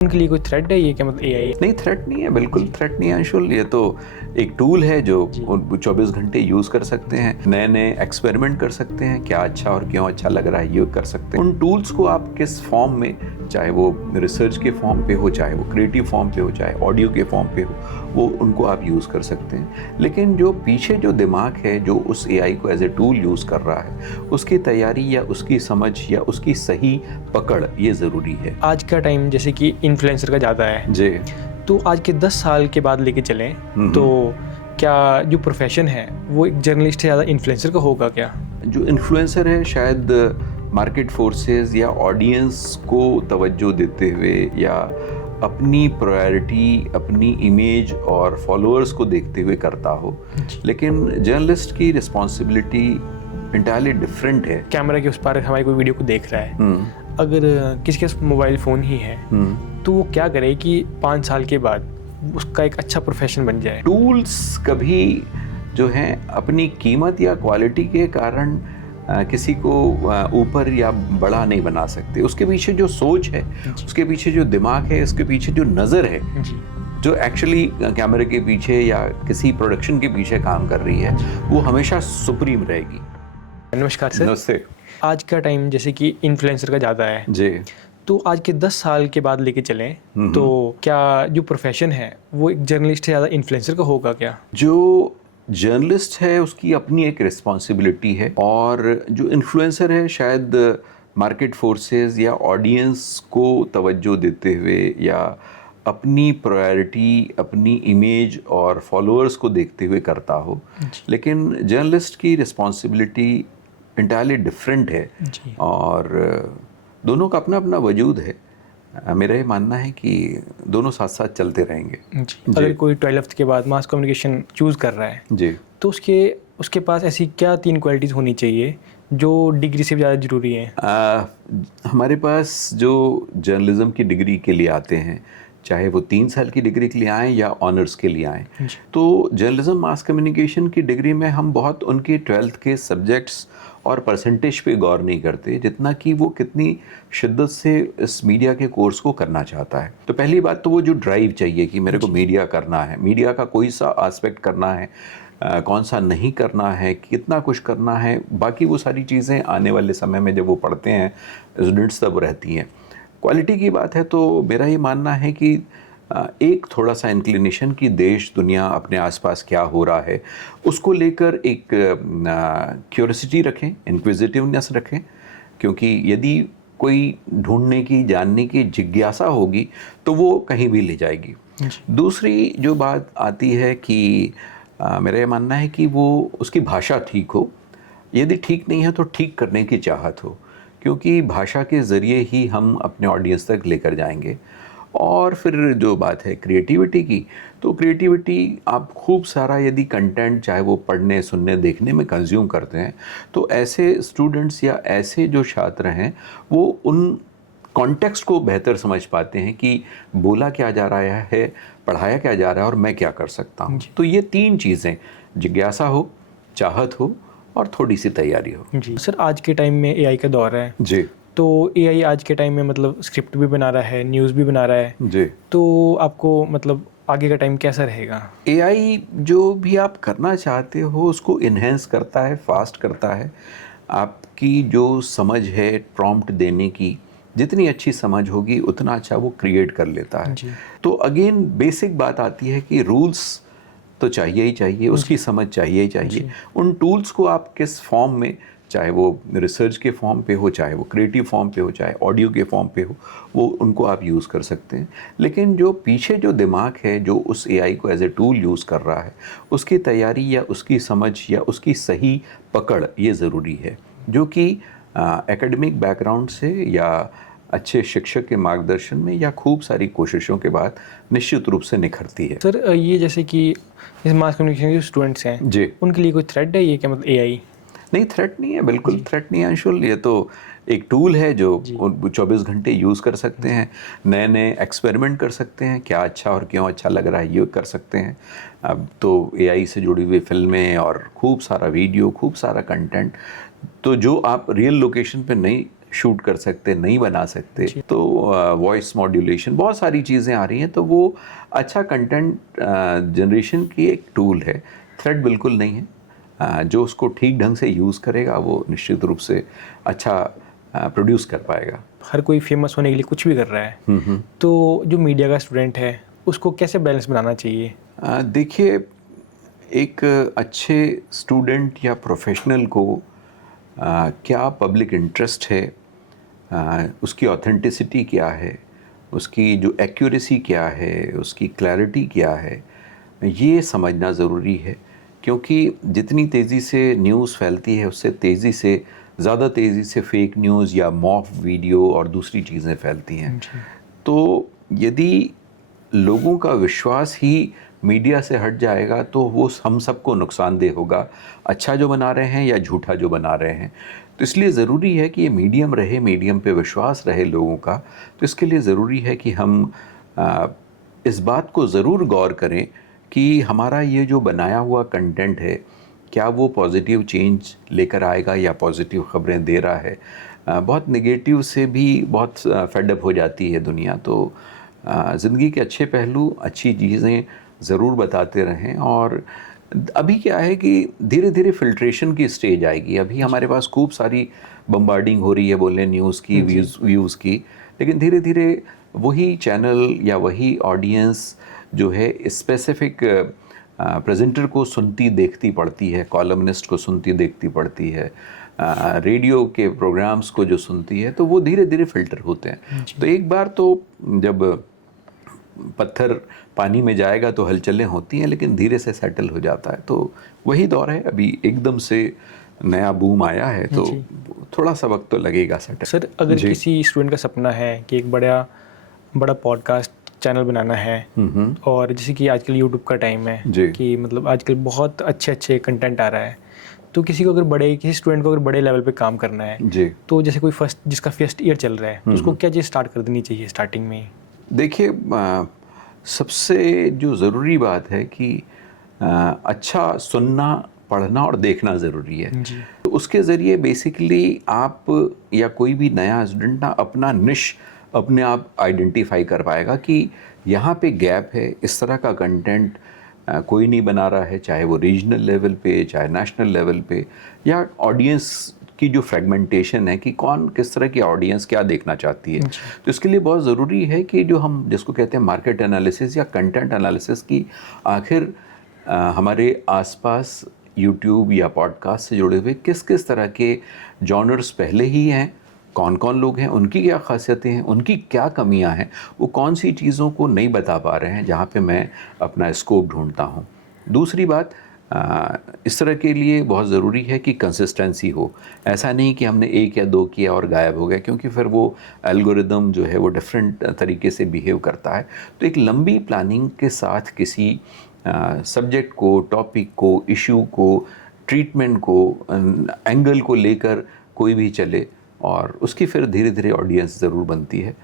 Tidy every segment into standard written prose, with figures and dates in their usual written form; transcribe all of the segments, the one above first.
उनके लिए कोई थ्रेट है ये क्या, मतलब एआई? नहीं, थ्रेट नहीं है, बिल्कुल थ्रेट नहीं है अंशुल। ये तो एक टूल है जो 24 घंटे यूज़ कर सकते हैं, नए नए एक्सपेरिमेंट कर सकते हैं, क्या अच्छा और क्यों अच्छा लग रहा है ये कर सकते हैं। उन टूल्स को आप किस फॉर्म में, चाहे वो रिसर्च के फॉर्म पे हो, चाहे वो क्रिएटिव फॉर्म पे हो, चाहे ऑडियो के फॉर्म पे हो, वो उनको आप यूज़ कर सकते हैं। लेकिन जो पीछे जो दिमाग है जो उस एआई को एज ए टूल यूज़ कर रहा है, उसकी तैयारी या उसकी समझ या उसकी सही पकड़, ये ज़रूरी है। आज का टाइम जैसे कि इन्फ्लुएंसर का ज़्यादा है, जी। तो आज के 10 साल के बाद लेके चलें तो क्या जो प्रोफेशन है वो एक जर्नलिस्ट से ज़्यादा इन्फ्लुएंसर का होगा क्या? जो इन्फ्लुएंसर है शायद मार्केट फोर्सेस या ऑडियंस को तवज्जो देते हुए या अपनी प्रायोरिटी, अपनी इमेज और फॉलोअर्स को देखते हुए करता हो, लेकिन जर्नलिस्ट की रिस्पॉन्सिबिलिटी इंटायरली डिफरेंट है। कैमरा के उस पार हमारी कोई वीडियो को देख रहा है, अगर किसी के पास मोबाइल फ़ोन ही है तो वो क्या करे कि 5 साल के बाद उसका एक अच्छा प्रोफेशन बन जाए? टूल्स कभी जो हैं अपनी कीमत या क्वालिटी के कारण किसी को ऊपर या बड़ा नहीं बना सकते। उसके पीछे जो सोच है, उसके पीछे जो दिमाग है, उसके पीछे जो नज़र है, जो एक्चुअली कैमरे के पीछे या किसी प्रोडक्शन के पीछे काम कर रही है, वो हमेशा सुप्रीम रहेगी। नमस्कार सर। नमस्ते। आज का टाइम जैसे कि इन्फ्लुएंसर का ज़्यादा है जी। तो आज के 10 साल के बाद लेके चलें तो क्या जो प्रोफेशन है वो एक जर्नलिस्ट से ज़्यादा इन्फ्लुएंसर का होगा क्या? जो जर्नलिस्ट है उसकी अपनी एक रिस्पॉन्सिबिलिटी है, और जो इन्फ्लुएंसर है शायद मार्केट फोर्सेस या ऑडियंस को तवज्जो देते हुए या अपनी प्रायोरिटी, अपनी इमेज और फॉलोअर्स को देखते हुए करता हो, लेकिन जर्नलिस्ट की रिस्पॉन्सिबिलिटी इंटायरली डिफरेंट है। और दोनों का अपना अपना वजूद है। मेरा ये मानना है कि दोनों साथ साथ चलते रहेंगे। अगर कोई 12th के बाद मास कम्युनिकेशन चूज़ कर रहा है जी, तो उसके पास ऐसी क्या 3 क्वालिटीज़ होनी चाहिए जो डिग्री से ज़्यादा ज़रूरी है? हमारे पास जो जर्नलिज्म की डिग्री के लिए आते हैं, चाहे वो 3 साल की डिग्री के लिए आएँ या ऑनर्स के लिए आएँ, तो जर्नलिज्म मास कम्युनिकेशन की डिग्री में हम बहुत उनके 12th के सब्जेक्ट्स और परसेंटेज पे गौर नहीं करते, जितना कि वो कितनी शिद्दत से इस मीडिया के कोर्स को करना चाहता है। तो पहली बात तो वो जो ड्राइव चाहिए कि मेरे को मीडिया करना है, मीडिया का कोई सा एस्पेक्ट करना है, कौन सा नहीं करना है, कितना कुछ करना है, बाकी वो सारी चीज़ें आने वाले समय में जब वो पढ़ते हैं स्टूडेंट्स तब रहती हैं। क्वालिटी की बात है तो मेरा ये मानना है कि एक थोड़ा सा इंक्लिनेशन कि देश दुनिया अपने आसपास क्या हो रहा है उसको लेकर एक क्यूरियोसिटी रखें, इंक्विजिटिवनेस रखें, क्योंकि यदि कोई ढूंढने की, जानने की जिज्ञासा होगी तो वो कहीं भी ले जाएगी। दूसरी जो बात आती है कि मेरा ये मानना है कि वो उसकी भाषा ठीक हो, यदि ठीक नहीं है तो ठीक करने की चाहत हो, क्योंकि भाषा के ज़रिए ही हम अपने ऑडियंस तक लेकर जाएंगे। और फिर जो बात है क्रिएटिविटी की, तो क्रिएटिविटी आप खूब सारा यदि कंटेंट, चाहे वो पढ़ने, सुनने, देखने में कंज्यूम करते हैं, तो ऐसे स्टूडेंट्स या ऐसे जो छात्र हैं वो उन कॉन्टेक्स्ट को बेहतर समझ पाते हैं कि बोला क्या जा रहा है, पढ़ाया क्या जा रहा है और मैं क्या कर सकता हूँ। तो ये 3 चीज़ें, जिज्ञासा हो, चाहत हो और थोड़ी सी तैयारी हो। जी सर, आज के टाइम में एआई का दौर है जी। तो एआई आज के टाइम में मतलब स्क्रिप्ट भी बना रहा है, न्यूज़ भी बना रहा है जी। तो आपको मतलब आगे का टाइम कैसा रहेगा? एआई जो भी आप करना चाहते हो उसको इन्हेंस करता है, फास्ट करता है। आपकी जो समझ है प्रॉम्प्ट देने की, जितनी अच्छी समझ होगी उतना अच्छा वो क्रिएट कर लेता है। तो अगेन बेसिक बात आती है कि रूल्स तो चाहिए ही चाहिए, उसकी समझ चाहिए ही चाहिए। उन टूल्स को आप किस फॉर्म में, चाहे वो रिसर्च के फॉर्म पे हो, चाहे वो क्रिएटिव फॉर्म पे हो, चाहे ऑडियो के फॉर्म पे हो, वो उनको आप यूज़ कर सकते हैं। लेकिन जो पीछे जो दिमाग है जो उस एआई को एज ए टूल यूज़ कर रहा है, उसकी तैयारी या उसकी समझ या उसकी सही पकड़, ये ज़रूरी है, जो कि एकेडमिक बैकग्राउंड से या अच्छे शिक्षक के मार्गदर्शन में या खूब सारी कोशिशों के बाद निश्चित रूप से निखरती है। सर ये जैसे कि इस मास कम्युनिकेशन के जो स्टूडेंट्स हैं जी, उनके लिए कोई थ्रेट है ये क्या, मतलब एआई? नहीं, थ्रेट नहीं है, बिल्कुल थ्रेट नहीं है अंशुल। ये तो एक टूल है जो 24 घंटे यूज़ कर सकते हैं, नए नए एक्सपेरिमेंट कर सकते हैं, क्या अच्छा और क्यों अच्छा लग रहा है ये कर सकते हैं। अब तो एआई से जुड़ी हुई फिल्में और खूब सारा वीडियो, खूब सारा कंटेंट, तो जो आप रियल लोकेशन पे नहीं शूट कर सकते, नहीं बना सकते, तो वॉइस मॉड्यूलेशन, बहुत सारी चीज़ें आ रही हैं। तो वो अच्छा कंटेंट जनरेशन की एक टूल है, थ्रेट बिल्कुल नहीं है। जो उसको ठीक ढंग से यूज़ करेगा वो निश्चित रूप से अच्छा प्रोड्यूस कर पाएगा। हर कोई फेमस होने के लिए कुछ भी कर रहा है, तो जो मीडिया का स्टूडेंट है उसको कैसे बैलेंस बनाना चाहिए? देखिए, एक अच्छे स्टूडेंट या प्रोफेशनल को क्या पब्लिक इंटरेस्ट है, उसकी ऑथेंटिसिटी क्या है, उसकी जो एक्यूरेसी क्या है, उसकी क्लैरिटी क्या है, ये समझना ज़रूरी है। क्योंकि जितनी तेज़ी से न्यूज़ फैलती है उससे ज़्यादा तेज़ी से फेक न्यूज़ या मॉफ वीडियो और दूसरी चीज़ें फैलती हैं। तो यदि लोगों का विश्वास ही मीडिया से हट जाएगा तो वो हम सबको नुकसानदेह होगा, अच्छा जो बना रहे हैं या झूठा जो बना रहे हैं। तो इसलिए ज़रूरी है कि ये मीडियम रहे, मीडियम पे विश्वास रहे लोगों का। तो इसके लिए ज़रूरी है कि हम इस बात को ज़रूर गौर करें कि हमारा ये जो बनाया हुआ कंटेंट है, क्या वो पॉजिटिव चेंज लेकर आएगा या पॉजिटिव ख़बरें दे रहा है। बहुत नेगेटिव से भी बहुत फेडअप हो जाती है दुनिया। तो ज़िंदगी के अच्छे पहलू, अच्छी चीज़ें ज़रूर बताते रहें। और अभी क्या है कि धीरे धीरे फ़िल्ट्रेशन की स्टेज आएगी। अभी हमारे पास खूब सारी बम्बार्डिंग हो रही है, बोले न्यूज़ की, व्यूज़ की, लेकिन धीरे धीरे वही चैनल या वही ऑडियंस जो है स्पेसिफ़िक प्रेजेंटर को सुनती देखती पड़ती है, कॉलमनिस्ट को सुनती देखती पड़ती है, रेडियो के प्रोग्राम्स को जो सुनती है, तो वो धीरे धीरे फ़िल्टर होते हैं। तो एक बार तो जब पत्थर पानी में जाएगा तो हलचलें होती हैं, लेकिन धीरे से सेटल हो जाता है। तो वही दौर है, अभी एकदम से नया बूम आया है तो थोड़ा सा वक्त तो लगेगा सेटल। सर, अगर किसी स्टूडेंट का सपना है कि एक बड़ा पॉडकास्ट चैनल बनाना है, और जैसे कि आजकल यूट्यूब का टाइम है कि मतलब आजकल बहुत अच्छे कंटेंट आ रहा है, तो किसी स्टूडेंट को अगर बड़े लेवल पे काम करना है, तो जैसे कोई जिसका फर्स्ट ईयर चल रहा है, तो उसको क्या चीज़ स्टार्ट कर देनी चाहिए स्टार्टिंग में? देखिए, सबसे जो ज़रूरी बात है कि अच्छा सुनना, पढ़ना और देखना ज़रूरी है। तो उसके ज़रिए बेसिकली आप या कोई भी नया स्टूडेंट ना अपना निश अपने आप आइडेंटिफाई कर पाएगा कि यहाँ पे गैप है, इस तरह का कंटेंट कोई नहीं बना रहा है, चाहे वो रीजनल लेवल पे, चाहे नेशनल लेवल पे, या ऑडियंस की जो फ्रेगमेंटेशन है कि कौन किस तरह की ऑडियंस क्या देखना चाहती है। तो इसके लिए बहुत ज़रूरी है कि जो हम जिसको कहते हैं मार्केट एनालिसिस या कंटेंट एनालिसिस की, आखिर हमारे आसपास यूट्यूब या पॉडकास्ट से जुड़े हुए किस किस तरह के जॉनर्स पहले ही हैं, कौन कौन लोग हैं, उनकी क्या खासियतें हैं, उनकी क्या कमियां हैं, वो कौन सी चीज़ों को नहीं बता पा रहे हैं, जहाँ पे मैं अपना स्कोप ढूंढता हूँ। दूसरी बात, इस तरह के लिए बहुत ज़रूरी है कि कंसिस्टेंसी हो। ऐसा नहीं कि हमने एक या दो किया और गायब हो गया, क्योंकि फिर वो एल्गोरिदम जो है वो डिफरेंट तरीके से बिहेव करता है। तो एक लंबी प्लानिंग के साथ किसी सब्जेक्ट को, टॉपिक को, इशू को, ट्रीटमेंट को, एंगल को लेकर कोई भी चले और उसकी फिर धीरे धीरे ऑडियंस ज़रूर बनती है।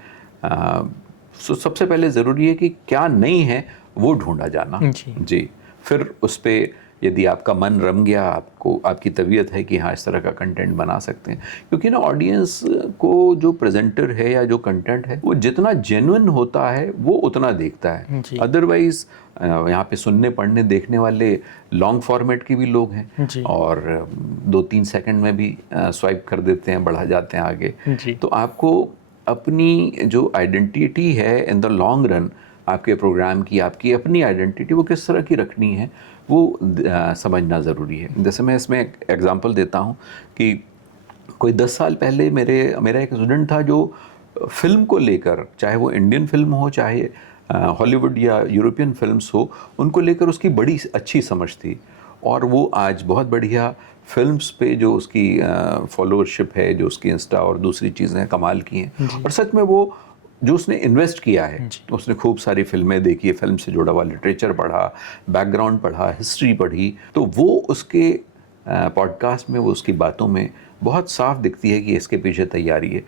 सबसे पहले ज़रूरी है कि क्या नहीं है वो ढूंढा जाना। जी, फिर उस पर यदि आपका मन रम गया, आपकी तबीयत है कि हाँ इस तरह का कंटेंट बना सकते हैं, क्योंकि ना ऑडियंस को जो प्रेजेंटर है या जो कंटेंट है वो जितना जेन्युइन होता है वो उतना देखता है। अदरवाइज़ यहाँ पे सुनने, पढ़ने, देखने वाले लॉन्ग फॉर्मेट के भी लोग हैं और 2-3 सेकंड में भी स्वाइप कर देते हैं, बढ़ा जाते हैं आगे। तो आपको अपनी जो आइडेंटिटी है इन द लॉन्ग रन, आपके प्रोग्राम की आपकी अपनी आइडेंटिटी वो किस तरह की रखनी है वो समझना ज़रूरी है। जैसे मैं इसमें एक एग्ज़ाम्पल देता हूँ कि कोई 10 साल पहले मेरा एक स्टूडेंट था जो फ़िल्म को लेकर, चाहे वो इंडियन फ़िल्म हो, चाहे हॉलीवुड या यूरोपियन फिल्म्स हो, उनको लेकर उसकी बड़ी अच्छी समझ थी और वो आज बहुत बढ़िया फिल्म्स पे जो उसकी फॉलोअरशिप है, जो उसकी इंस्टा और दूसरी चीज़ें कमाल की हैं। और सच में वो जो उसने इन्वेस्ट किया है, तो उसने खूब सारी फिल्में देखी, फिल्म से जुड़ा हुआ लिटरेचर पढ़ा, बैकग्राउंड पढ़ा, हिस्ट्री पढ़ी, तो वो उसके पॉडकास्ट में, वो उसकी बातों में बहुत साफ दिखती है कि इसके पीछे तैयारी है।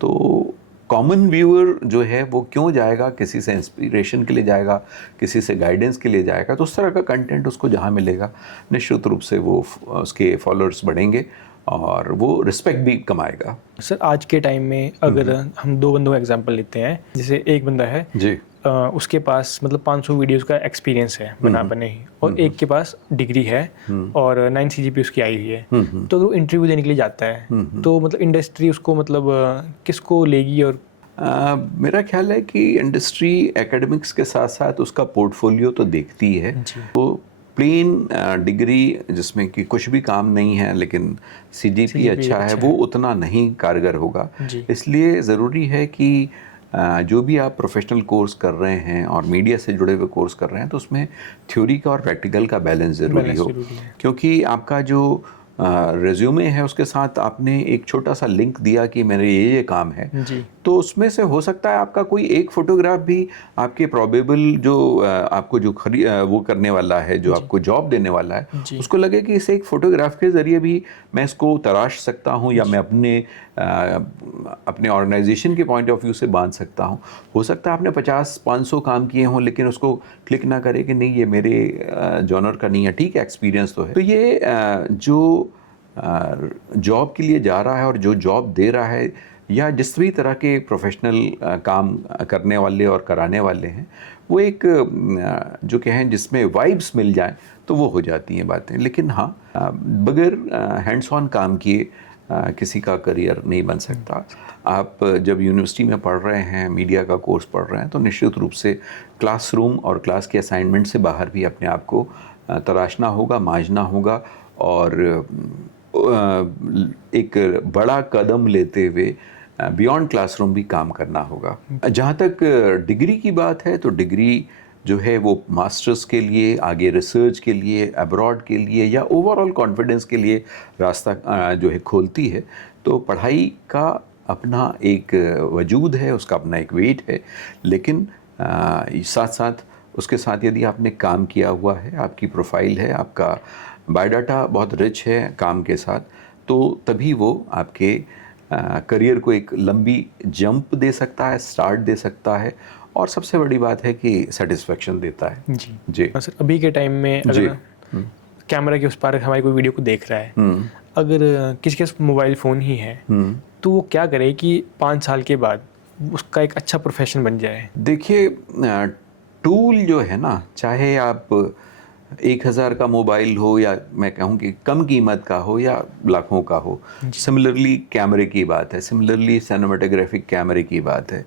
तो कॉमन व्यूअर जो है वो क्यों जाएगा, किसी से इंस्पिरेशन के लिए जाएगा, किसी से गाइडेंस के लिए जाएगा, तो उस तरह का कंटेंट उसको जहाँ मिलेगा निश्चित रूप से वो उसके फॉलोअर्स बढ़ेंगे और वो रिस्पेक्ट भी कमाएगा। सर आज के टाइम में अगर हम दो बंदों का एग्जांपल लेते हैं, जैसे एक बंदा है जी, उसके पास मतलब 500 वीडियोस का एक्सपीरियंस है बने ही, और एक के पास डिग्री है और 9 CGPA उसकी आई हुई है, तो वो इंटरव्यू देने के लिए जाता है, तो मतलब इंडस्ट्री उसको मतलब किसको लेगी? और मेरा ख्याल है कि इंडस्ट्री एकेडमिक्स के साथ साथ उसका पोर्टफोलियो तो देखती है। तो प्लेन डिग्री जिसमें कि कुछ भी काम नहीं है लेकिन CGPA अच्छा है, वो उतना नहीं कारगर होगा। इसलिए ज़रूरी है कि जो भी आप प्रोफेशनल कोर्स कर रहे हैं और मीडिया से जुड़े हुए कोर्स कर रहे हैं, तो उसमें थ्योरी का और प्रैक्टिकल का बैलेंस ज़रूरी हो, क्योंकि आपका जो रेज्यूमे है उसके साथ आपने एक छोटा सा लिंक दिया कि मेरे ये काम है, तो उसमें से हो सकता है आपका कोई एक फोटोग्राफ भी आपके प्रोबेबल जो आपको जो वो करने वाला है, जो आपको जॉब देने वाला है, उसको लगे कि इस एक फोटोग्राफ के ज़रिए भी मैं इसको तराश सकता हूँ या मैं अपने ऑर्गेनाइजेशन के पॉइंट ऑफ व्यू से बांध सकता हूँ। हो सकता है आपने 50-500 काम किए हों लेकिन उसको क्लिक ना करे कि नहीं ये मेरे जॉनर का नहीं है, ठीक है एक्सपीरियंस तो है। तो ये जो जॉब के लिए जा रहा है और जो जॉब दे रहा है या जिस भी तरह के प्रोफेशनल काम करने वाले और कराने वाले हैं, वो एक जो कहें जिसमें वाइब्स मिल जाए तो वो हो जाती हैं बातें। लेकिन हाँ, बगैर हैंड्स ऑन काम किए किसी का करियर नहीं बन सकता। आप जब यूनिवर्सिटी में पढ़ रहे हैं, मीडिया का कोर्स पढ़ रहे हैं, तो निश्चित रूप से क्लासरूम और क्लास के असाइनमेंट से बाहर भी अपने आप को तराशना होगा, मांझना होगा और एक बड़ा कदम लेते हुए बियॉन्ड क्लासरूम भी काम करना होगा। जहाँ तक डिग्री की बात है, तो डिग्री जो है वो मास्टर्स के लिए, आगे रिसर्च के लिए, अब्रॉड के लिए या ओवरऑल कॉन्फिडेंस के लिए रास्ता जो है खोलती है। तो पढ़ाई का अपना एक वजूद है, उसका अपना एक वेट है, लेकिन साथ साथ उसके साथ यदि आपने काम किया हुआ है, आपकी प्रोफाइल है, आपका बायोडाटा बहुत रिच है काम के साथ, तो तभी वो आपके करियर को एक लंबी जंप दे सकता है, स्टार्ट दे सकता है, और सबसे बड़ी बात है कि सेटिस्फेक्शन देता है। जी सर, अभी के टाइम में अगर कैमरा के उस पार हमारी कोई वीडियो को देख रहा है, अगर किसी के पास मोबाइल फ़ोन ही है, तो वो क्या करे कि 5 साल के बाद उसका एक अच्छा प्रोफेशन बन जाए? देखिए, टूल जो है ना, चाहे आप 1000 का मोबाइल हो या मैं कहूँ कि कम कीमत का हो या लाखों का हो, सिमिलरली कैमरे की बात है, सिमिलरली सिनेमेटोग्राफिक कैमरे की बात है,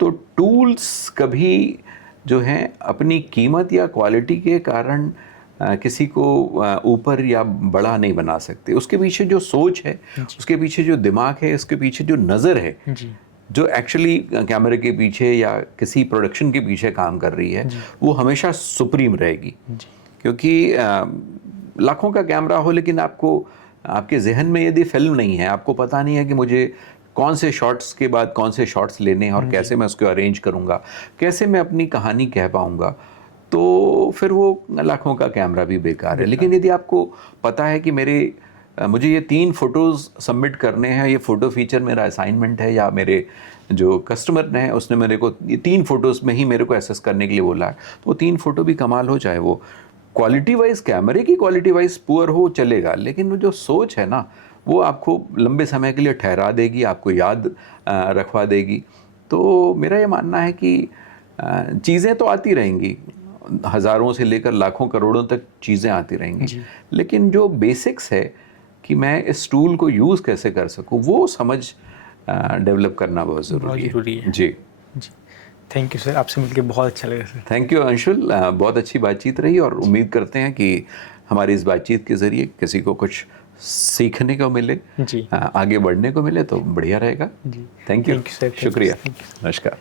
तो टूल्स कभी जो हैं अपनी कीमत या क्वालिटी के कारण किसी को ऊपर या बड़ा नहीं बना सकते। उसके पीछे जो सोच है, उसके पीछे जो दिमाग है, उसके पीछे जो नज़र है, जो एक्चुअली कैमरे के पीछे या किसी प्रोडक्शन के पीछे काम कर रही है, वो हमेशा सुप्रीम रहेगी। क्योंकि लाखों का कैमरा हो लेकिन आपको आपके जहन में यदि फिल्म नहीं है, आपको पता नहीं है कि मुझे कौन से शॉट्स के बाद कौन से शॉट्स लेने हैं और कैसे मैं उसको अरेंज करूँगा, कैसे मैं अपनी कहानी कह पाऊँगा, तो फिर वो लाखों का कैमरा भी बेकार है। लेकिन यदि आपको पता है कि मुझे ये 3 फ़ोटोज़ सबमिट करने हैं, ये फ़ोटो फीचर मेरा असाइनमेंट है, या मेरे जो कस्टमर ने उसने मेरे को ये 3 फ़ोटोज़ में ही मेरे को एसेस करने के लिए बोला है, तो वो 3 फ़ोटो भी कमाल हो, चाहे वो क्वालिटी वाइज कैमरे की क्वालिटी वाइज पुअर हो, चलेगा, लेकिन वो जो सोच है ना, वो आपको लंबे समय के लिए ठहरा देगी, आपको याद रखवा देगी। तो मेरा ये मानना है कि चीज़ें तो आती रहेंगी, हज़ारों से लेकर लाखों करोड़ों तक चीज़ें आती रहेंगी, लेकिन जो बेसिक्स है कि मैं इस टूल को यूज़ कैसे कर सकूं, वो समझ डेवलप करना बहुत ज़रूरी है। जी थैंक यू सर, आपसे मिलकर बहुत अच्छा लगा सर। थैंक यू अंशुल, बहुत अच्छी बातचीत रही और उम्मीद करते हैं कि हमारी इस बातचीत के ज़रिए किसी को कुछ सीखने को मिले, आगे बढ़ने को मिले, तो बढ़िया रहेगा। थैंक यू सर, शुक्रिया, नमस्कार।